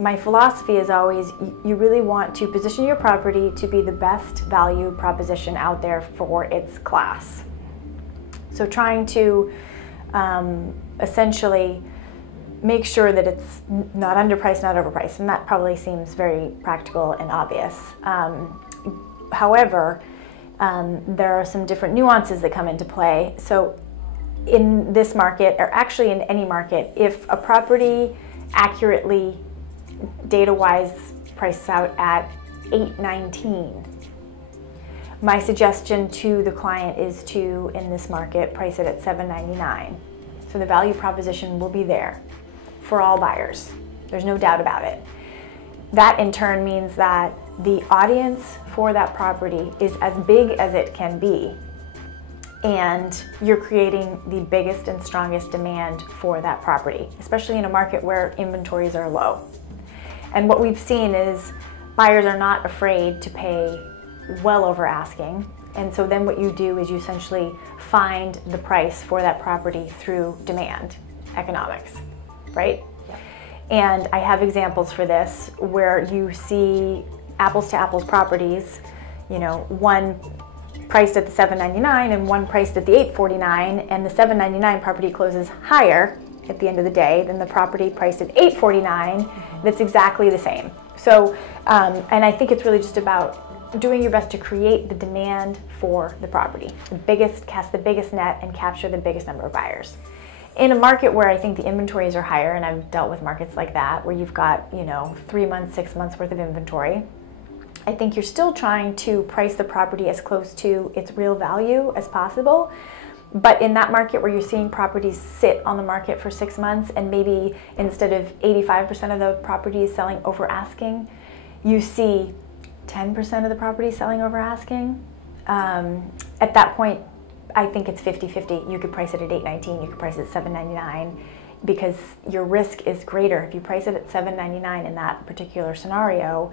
my philosophy is always, you really want to position your property to be the best value proposition out there for its class. So trying to essentially make sure that it's not underpriced, not overpriced, and that probably seems very practical and obvious. However, there are some different nuances that come into play. So in this market, or actually in any market, if a property accurately, data-wise, prices out at $819, my suggestion to the client is to, in this market, price it at $799. So the value proposition will be there for all buyers. There's no doubt about it. That in turn means that the audience for that property is as big as it can be, and you're creating the biggest and strongest demand for that property, especially in a market where inventories are low. And what we've seen is buyers are not afraid to pay well over asking, and so then what you do is you essentially find the price for that property through demand economics, right? Yep. And I have examples for this where you see apples to apples properties, you know, one priced at the $799 and one priced at the $849, and the $799 property closes higher at the end of the day than the property priced at $849 that's exactly the same. So, and I think it's really just about doing your best to create the demand for the property, cast the biggest net and capture the biggest number of buyers. In a market where I think the inventories are higher, and I've dealt with markets like that, where you've got, you know, 3 months, 6 months worth of inventory, I think you're still trying to price the property as close to its real value as possible. But in that market where you're seeing properties sit on the market for 6 months, and maybe instead of 85% of the properties selling over asking, you see 10% of the properties selling over asking, at that point, I think it's 50-50. You could price it at $819, you could price it at $799, because your risk is greater. If you price it at $799 in that particular scenario,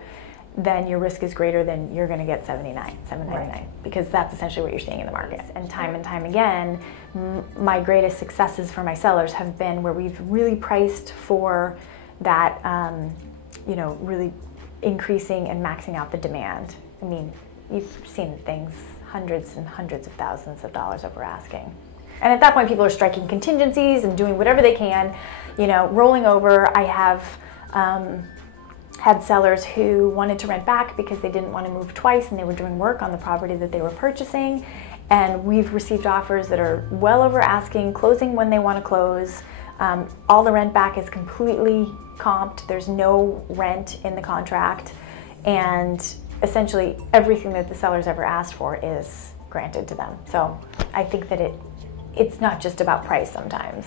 then your risk is greater than you're going to get $799, right, because that's essentially what you're seeing in the market. And time again, my greatest successes for my sellers have been where we've really priced for that, you know, really increasing and maxing out the demand. I mean, you've seen things hundreds and hundreds of thousands of dollars over asking. And at that point, people are striking contingencies and doing whatever they can, you know, rolling over. I have had sellers who wanted to rent back because they didn't want to move twice and they were doing work on the property that they were purchasing. And we've received offers that are well over asking, closing when they want to close. All the rent back is completely comped. There's no rent in the contract. And essentially everything that the seller's ever asked for is granted to them. So I think that it's not just about price sometimes.